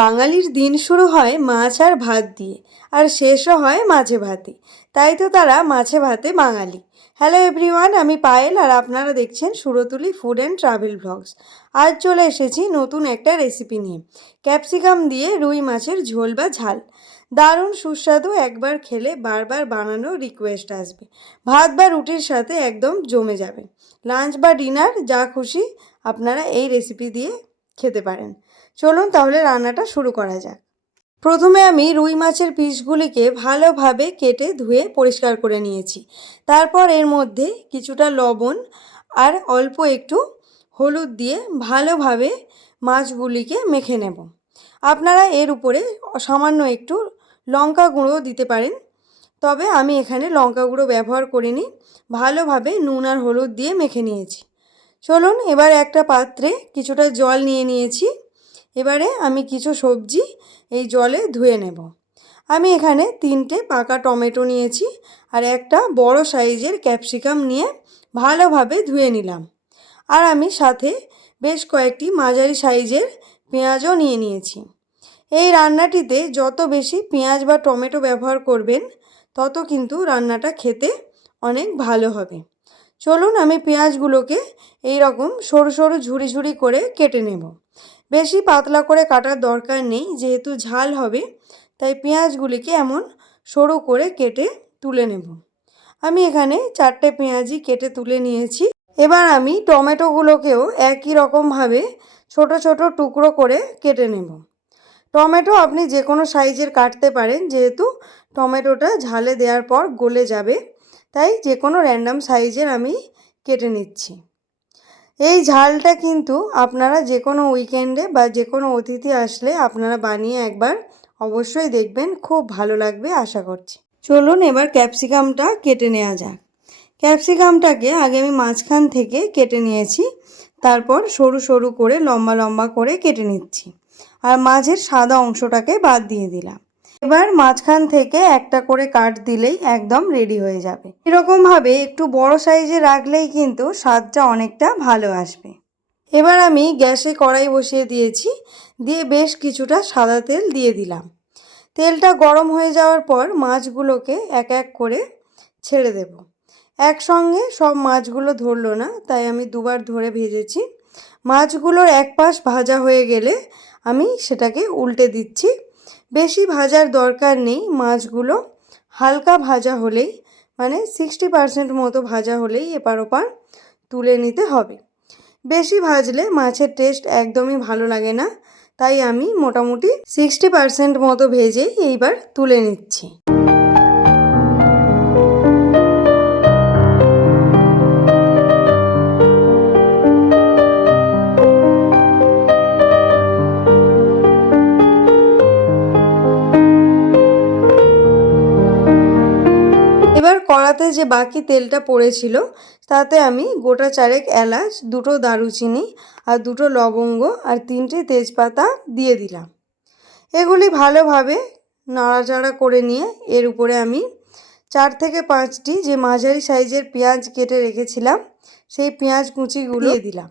বাঙালির দিন শুরু হয় মাছ আর ভাত দিয়ে, আর শেষও হয় মাছে ভাতে। তাই তো তারা মাছে ভাতে বাঙালি। হ্যালো এভরিওয়ান, আমি পায়েল আর আপনারা দেখছেন Surtuli food and travel blogs. আজ চলে এসেছি নতুন একটা রেসিপি নিয়ে। ক্যাপসিকাম দিয়ে রুই মাছের ঝোল বা ঝাল। দারুণ সুস্বাদু, একবার খেলে বারবার বানানোর রিকোয়েস্ট আসবে। ভাত বা রুটির সাথে একদম জমে যাবে। লাঞ্চ বা ডিনার যা খুশি আপনারা এই রেসিপি দিয়ে খেতে পারেন। চলুন তাহলে রান্নাটা শুরু করা যাক। প্রথমে আমি রুই মাছের পিসগুলিকে ভালোভাবে কেটে ধুয়ে পরিষ্কার করে নিয়েছি। তারপর এর মধ্যে কিছুটা লবণ আর অল্প একটু হলুদ দিয়ে ভালোভাবে মাছগুলিকে মেখে নেব। আপনারা এর উপরে সামান্য একটু লঙ্কা গুঁড়ো দিতে পারেন, তবে আমি এখানে লঙ্কা গুঁড়ো ব্যবহার করিনি। ভালোভাবে নুন আর হলুদ দিয়ে মেখে নিয়েছি। চলুন এবার একটা পাত্রে কিছুটা জল নিয়ে নিয়েছি। এবারে আমি কিছু সবজি এই জলে ধুয়ে নেব। আমি এখানে 3টে পাকা টমেটো নিয়েছি আর একটা বড় সাইজের ক্যাপসিকাম নিয়ে ভালোভাবে ধুয়ে নিলাম। আর আমি সাথে বেশ কয়েকটি মাঝারি সাইজের পেঁয়াজও নিয়ে নিয়েছি। এই রান্নাটিতে যত বেশি পেঁয়াজ বা টমেটো ব্যবহার করবেন তত কিন্তু রান্নাটা খেতে অনেক ভালো হবে। চলুন আমি পেঁয়াজগুলোকে এই রকম সরু সরু ঝুড়ি ঝুড়ি করে কেটে নেব। বেশি পাতলা করে কাটার দরকার নেই, যেহেতু ঝাল হবে তাই পেঁয়াজগুলিকে এমন সরু করে কেটে তুলে নেব। আমি এখানে 4টে পেঁয়াজই কেটে তুলে নিয়েছি। এবার আমি টমেটোগুলোকেও একই রকমভাবে ছোট ছোট টুকরো করে কেটে নেব। টমেটো আপনি যে কোনো সাইজের কাটতে পারেন, যেহেতু টমেটোটা ঝালে দেওয়ার পর গলে যাবে, তাই যে কোনো র্যান্ডাম সাইজের আমি কেটে নিচ্ছি। এই ঝালটা কিন্তু আপনারা যে কোনো উইকেন্ডে বা যে কোনো অতিথি আসলে আপনারা বানিয়ে একবার অবশ্যই দেখবেন, খুব ভালো লাগবে আশা করছি। চলুন এবার ক্যাপসিকামটা কেটে নেওয়া যাক। ক্যাপসিকামটাকে আগে আমি মাঝখান থেকে কেটে নিয়েছি, তারপর সরু সরু করে লম্বা লম্বা করে কেটে নিচ্ছি আর মাঝের সাদা অংশটাকে বাদ দিয়ে দিলাম। এবার মাঝখান থেকে একটা করে কাট দিলেই একদম রেডি হয়ে যাবে। এরকমভাবে একটু বড় সাইজে রাখলেই কিন্তু স্বাদটা অনেকটা ভালো আসবে। এবার আমি গ্যাসে কড়াই বসিয়ে দিয়েছি, দিয়ে বেশ কিছুটা সাদা তেল দিয়ে দিলাম। তেলটা গরম হয়ে যাওয়ার পর মাছগুলোকে এক এক করে ছেড়ে দেব। একসঙ্গে সব মাছগুলো ধরলো না, তাই আমি দুবার ধরে ভেজেছি। মাছগুলোর এক পাশ ভাজা হয়ে গেলে আমি সেটাকে উল্টে দিচ্ছি। বেশি ভাজার দরকার নেই, মাছগুলো হালকা ভাজা হলেই, মানে 60% মতো ভাজা হলেই এপার ওপার তুলে নিতে হবে। বেশি ভাজলে মাছের টেস্ট একদমই ভালো লাগে না, তাই আমি মোটামুটি 60% মতো ভেজেই এইবার তুলে নিচ্ছি। এবার কড়াতে যে বাকি তেলটা পড়েছিল তাতে আমি গোটা 4 এলাচ, 2টো দারুচিনি আর 2টো লবঙ্গ আর 3টে তেজপাতা দিয়ে দিলাম। এগুলি ভালোভাবে নাড়াচাড়া করে নিয়ে এর উপরে আমি 4 থেকে 5টি যে মাঝারি সাইজের পেঁয়াজ কেটে রেখেছিলাম সেই পেঁয়াজ কুচিগুলো দিয়ে দিলাম।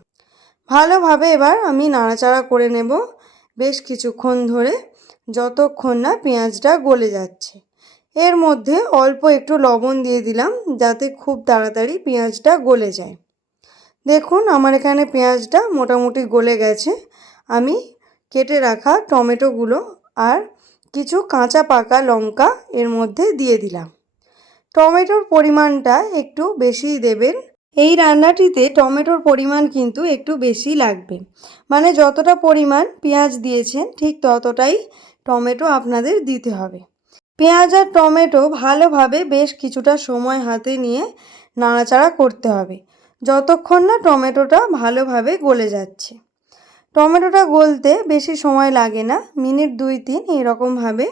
ভালোভাবে এবার আমি নাড়াচাড়া করে নেব বেশ কিছুক্ষণ ধরে, যতক্ষণ না পেঁয়াজটা গলে যাচ্ছে। এর মধ্যে অল্প একটু লবণ দিয়ে দিলাম যাতে খুব তাড়াতাড়ি পেঁয়াজটা গলে যায়। দেখুন আমার এখানে পেঁয়াজটা মোটামুটি গলে গেছে। আমি কেটে রাখা টমেটোগুলো আর কিছু কাঁচা পাকা লঙ্কা এর মধ্যে দিয়ে দিলাম। টমেটোর পরিমাণটা একটু বেশিই দেবেন। এই রান্নাটিতে টমেটোর পরিমাণ কিন্তু একটু বেশি লাগবে, মানে যতটা পরিমাণ পেঁয়াজ দিয়েছেন ঠিক ততটাই টমেটো আপনাদের দিতে হবে। পেঁয়াজ আর টমেটো ভালোভাবে বেশ কিছুটা সময় হাতে নিয়ে নাড়াচাড়া করতে হবে, যতক্ষণ না টমেটোটা ভালোভাবে গলে যাচ্ছে। টমেটোটা গলতে বেশি সময় লাগে না, মিনিট 2-3 এরকমভাবে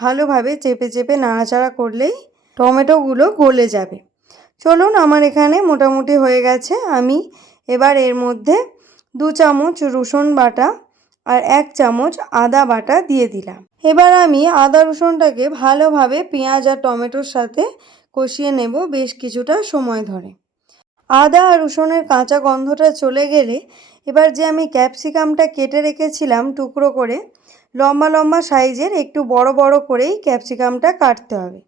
ভালোভাবে চেপে চেপে নাড়াচাড়া করলেই টমেটোগুলো গলে যাবে। চলুন আমার এখানে মোটামুটি হয়ে গেছে। আমি এবার এর মধ্যে 2 চামচ রসুন বাটা আর 1 চামচ আদা বাটা দিয়ে দিলাম। এবার আমি আদা রসুনটাকে ভালোভাবে পেঁয়াজ আর টমেটোর সাথে কষিয়ে নেব বেশ কিছুটা সময় ধরে। আদা আর রসুনের কাঁচা গন্ধটা চলে গেলে এবার যে আমি ক্যাপসিকামটা কেটে রেখেছিলাম টুকরো করে, লম্বা লম্বা সাইজের একটু বড় বড় করেই ক্যাপসিকামটা কাটতে হবে।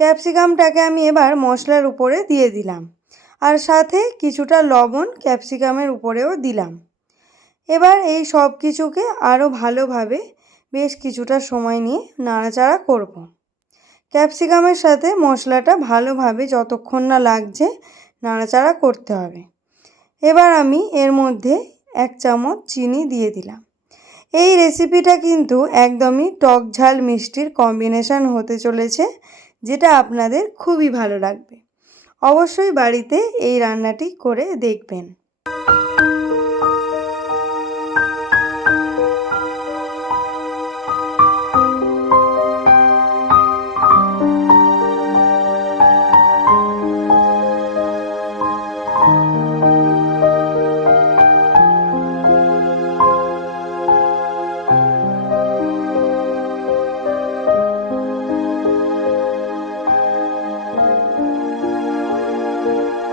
ক্যাপসিকামটাকে আমি এবার মশলার উপরে দিয়ে দিলাম, আর সাথে কিছুটা লবণ ক্যাপসিকামের উপরেও দিলাম। এবার এই সব কিছুকে আরও ভালোভাবে বেশ কিছুটা সময় নিয়ে নাড়াচাড়া করব। ক্যাপসিকামের সাথে মশলাটা ভালোভাবে যতক্ষণ না লাগছে নাড়াচাড়া করতে হবে। এবার আমি এর মধ্যে 1 চামচ চিনি দিয়ে দিলাম। এই রেসিপিটা কিন্তু একদমই টক ঝাল মিষ্টির কম্বিনেশন হতে চলেছে, যেটা আপনাদের খুবই ভালো লাগবে। অবশ্যই বাড়িতে এই রান্নাটি করে দেখবেন।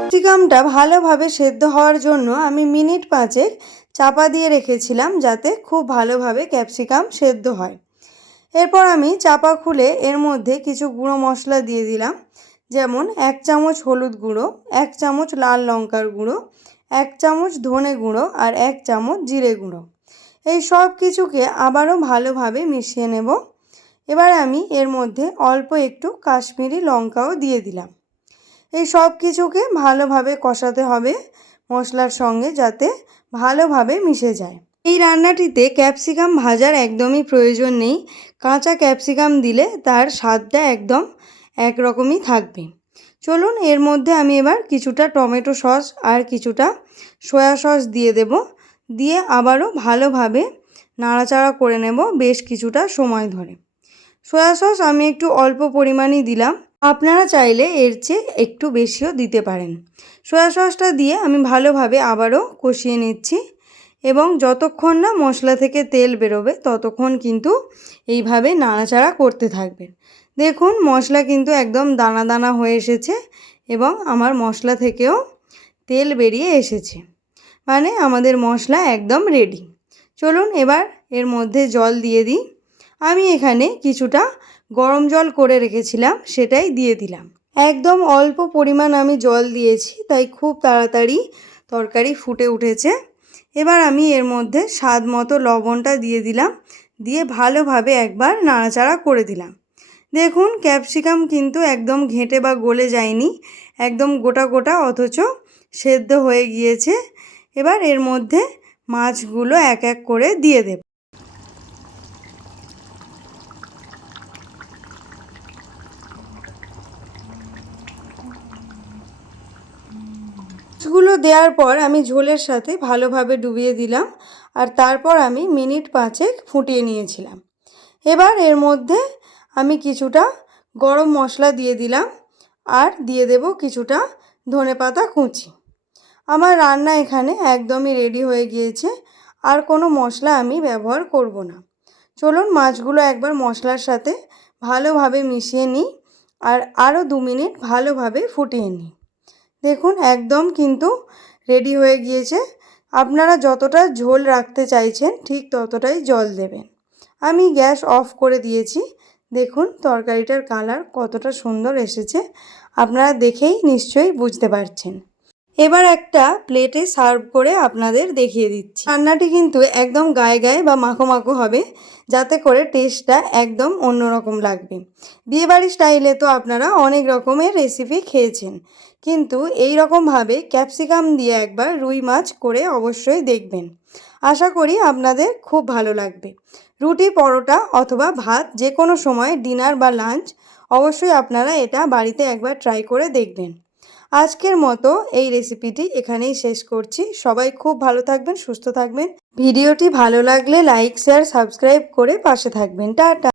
ক্যাপসিকামটা ভালোভাবে সেদ্ধ হওয়ার জন্য আমি মিনিট 5 চাপা দিয়ে রেখেছিলাম, যাতে খুব ভালোভাবে ক্যাপসিকাম সেদ্ধ হয়। এরপর আমি চাপা খুলে এর মধ্যে কিছু গুঁড়ো মশলা দিয়ে দিলাম, যেমন 1 চামচ হলুদ গুঁড়ো, 1 চামচ লাল লঙ্কার গুঁড়ো, 1 চামচ ধনে গুঁড়ো আর 1 চামচ জিরে গুঁড়ো। এই সব কিছুকে আবারও ভালোভাবে মিশিয়ে নেব। এবার আমি এর মধ্যে অল্প একটু কাশ্মীরি লঙ্কাও দিয়ে দিলাম। এই সব কিছুকে ভালোভাবে কষাতে হবে মশলার সঙ্গে, যাতে ভালোভাবে মিশে যায়। এই রান্নাটিতে ক্যাপসিকাম ভাজার একদমই প্রয়োজন নেই। কাঁচা ক্যাপসিকাম দিলে তার স্বাদটা একদম একরকমই থাকবে। চলুন এর মধ্যে আমি এবার কিছুটা টমেটো সস আর কিছুটা সয়া সস দিয়ে দেব। দিয়ে আবারও ভালোভাবে নাড়াচাড়া করে নেব বেশ কিছুটা সময় ধরে। সয়া সস আমি একটু অল্প পরিমাণেই দিলাম, আপনারা চাইলে এর চেয়ে একটু বেশিও দিতে পারেন। সয়া সসটা দিয়ে আমি ভালোভাবে আবারও কষিয়ে নিচ্ছি, এবং যতক্ষণ না মশলা থেকে তেল বেরোবে ততক্ষণ কিন্তু এইভাবে নাড়াচাড়া করতে থাকবেন। দেখুন মশলা কিন্তু একদম দানা দানা হয়ে এসেছে, এবং আমার মশলা থেকেও তেল বেরিয়ে এসেছে, মানে আমাদের মশলা একদম রেডি। চলুন এবার এর মধ্যে জল দিয়ে দিই। আমি এখানে কিছুটা গরম জল করে রেখেছিলাম, সেটাই দিয়ে দিলাম। একদম অল্প পরিমাণ আমি জল দিয়েছি, তাই খুব তাড়াতাড়ি তরকারি ফুটে উঠেছে। এবার আমি এর মধ্যে স্বাদ মতো লবণটা দিয়ে দিলাম, দিয়ে ভালোভাবে একবার নাড়াচাড়া করে দিলাম। দেখুন ক্যাপসিকাম কিন্তু একদম ঘেঁটে বা গলে যায়নি, একদম গোটা গোটা অথচ সেদ্ধ হয়ে গিয়েছে। এবার এর মধ্যে মাছগুলো এক এক করে দিয়ে দেব। মাছগুলো দেওয়ার পর আমি ঝোলের সাথে ভালোভাবে ডুবিয়ে দিলাম, আর তারপর আমি মিনিট 5 ফুটিয়ে নিয়েছিলাম। এবার এর মধ্যে আমি কিছুটা গরম মশলা দিয়ে দিলাম, আর দিয়ে দেব কিছুটা ধনেপাতা কুচি। আমার রান্না এখানে একদমই রেডি হয়ে গিয়েছে, আর কোনো মশলা আমি ব্যবহার করব না। চলুন মাছগুলো একবার মশলার সাথে ভালোভাবে মিশিয়ে নিই, আর আরও 2 মিনিট ভালোভাবে ফুটিয়ে নিই। দেখুন একদম কিন্তু রেডি হয়ে গিয়েছে। আপনারা যতটা ঝোল রাখতে চাইছেন ঠিক ততটাই জল দেবেন। আমি গ্যাস অফ করে দিয়েছি। দেখুন তরকারিটার কালার কতটা সুন্দর এসেছে, আপনারা দেখেই নিশ্চয়ই বুঝতে পারছেন। এবার একটা প্লেটে সার্ভ করে আপনাদের দেখিয়ে দিচ্ছি। রান্নাটি কিন্তু একদম গায়ে গায়ে বা মাখো মাখো হবে, যাতে করে টেস্টটা একদম অন্যরকম লাগবে। বিয়েবাড়ির স্টাইলে তো আপনারা অনেক রকমের রেসিপি খেয়েছেন, কিন্তু এই রকমভাবে ক্যাপসিকাম দিয়ে একবার রুই মাছ করে অবশ্যই দেখবেন। আশা করি আপনাদের খুব ভালো লাগবে। রুটি, পরোটা অথবা ভাত যে কোনো সময়, ডিনার বা লাঞ্চ, অবশ্যই আপনারা এটা বাড়িতে একবার ট্রাই করে দেখবেন। আজকের মতো এই রেসিপিটি এখানেই শেষ করছি। সবাই খুব ভালো থাকবেন, সুস্থ থাকবেন। ভিডিওটি ভালো লাগলে লাইক, শেয়ার, সাবস্ক্রাইব করে পাশে থাকবেন। টাটা।